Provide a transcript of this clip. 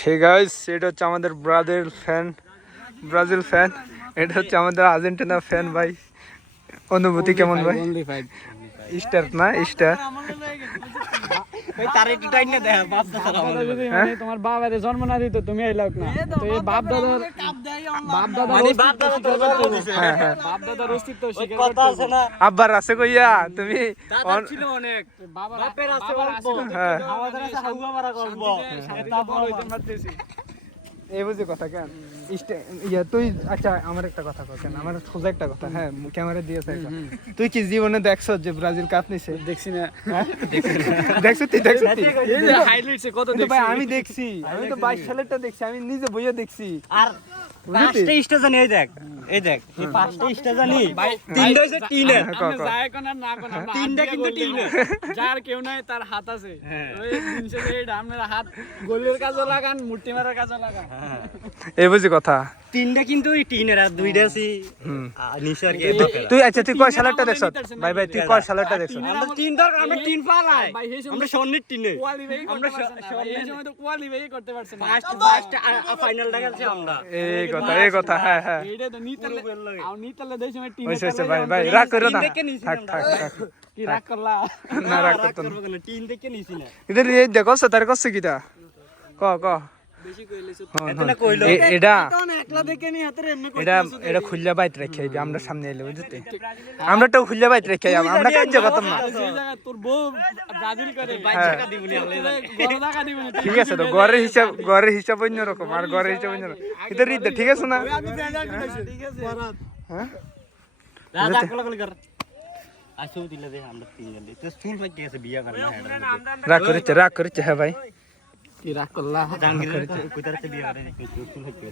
ঠিক আছে, এটা হচ্ছে আমাদের ব্রাজিল ফ্যান, এটা হচ্ছে আমাদের আর্জেন্টিনা ফ্যান। ভাই অনুভূতি কেমন ভাই? স্টার না স্টার তোমার বাবারে জন্ম না দিত তুমি এই লোক না তো এই বাপ দাদার অস্তিত্ব স্বীকার করতে আছে না। আব্বার আছে কইয়া তুমি ছিল অনেক বাপের আছে অল্প আমাদের আছে হাউয়া মারা করব তারপর হইতে পারতেছি এই বুঝি কথা কেন ইয়া তুই। আচ্ছা আমার একটা কথা কর কেন, আমার সোজা একটা কথা। হ্যাঁ ক্যামেরা দিয়েছে, তুই কি জীবনে দেখছো যে ব্রাজিল কাপ নিছে? দেখছি না। দেখছো তুই? দেখছো এই যে হাইলাইটসে কত দেখছি ভাই? আমি দেখছি, আমি তো 22 সালেরটা দেখছি, আমি নিজে বইয়া দেখছি। আর পাঁচটা স্টেজ জানি, এই দেখ এই পাঁচটা স্টেজ জানি, তিনটা হইছে টিনের। আমি যায় কোন আর না কোন তিনটা কিন্তু টিনের। যার কেউ নাই তার হাত আছে, ওই জিনিসে এই আপনারা হাত গোলের কাজে লাগান, মুট্টি মারার কাজে লাগান। এই বুঝি কথা। তিনটা কিন্তু ওই টিনের আর দুইটা আছে নিসার কে। তুই আচ্ছা তুই কয় সালেরটা দেখছ ভাই? ভাই তুই কয় সালেরটা দেখছ? আমরা তিন দর, আমরা তিন পালাই, আমরা স্বর্ণের টিনে, আমরা এই সময় তো কোয়ালিফাই করতে পারছে না। ফার্স্ট ফাইনালটা খেলছি আমরা। এই কথা হ্যাঁ হ্যাঁ। এইটা তো নিতালে আর নিতালে দেই সময় টিনে হইছে ভাই, ভাই রাগ করো না, থাক থাক থাক। কি রাগ করলা? না রাগ করতে না। করব কেন, টিন দেখে নিছি না। এটা এই দেখো তার কষ্ট কিটা ক ক বেশি কইলে এতটা কইলো এটা তো না একলা দেখে নি হাতে এমনি এটা এটা খুললা বাইত রেখে আইবি আমরা সামনে এলে, বুঝতে? আমরা তো খুললা বাইত রেখে আইব, আমরা কাজ করতাম না। যে জায়গা তোর বউ ব্রাজিল করে বাইক টাকা দিবনি আমরা। বড় টাকা দিবে না। ঠিক আছে, তো ঘরের হিসাব অন্য রকম আর ঘরের হিসাব অন্য রকম। এটা রিদ ঠিক আছে না? আমি ব্রাজিল করেছি, ঠিক আছে। হ্যাঁ রাজা কল কর আসু দিলে দে আমরা তিন জন তো স্কুল থেকে গেছে বিয়া করে না। রাগ করেছে হ্যাঁ ভাই। কি রাগ করলা? জাঙ্গির কইতারতে বিয়া করে স্কুল থেকে।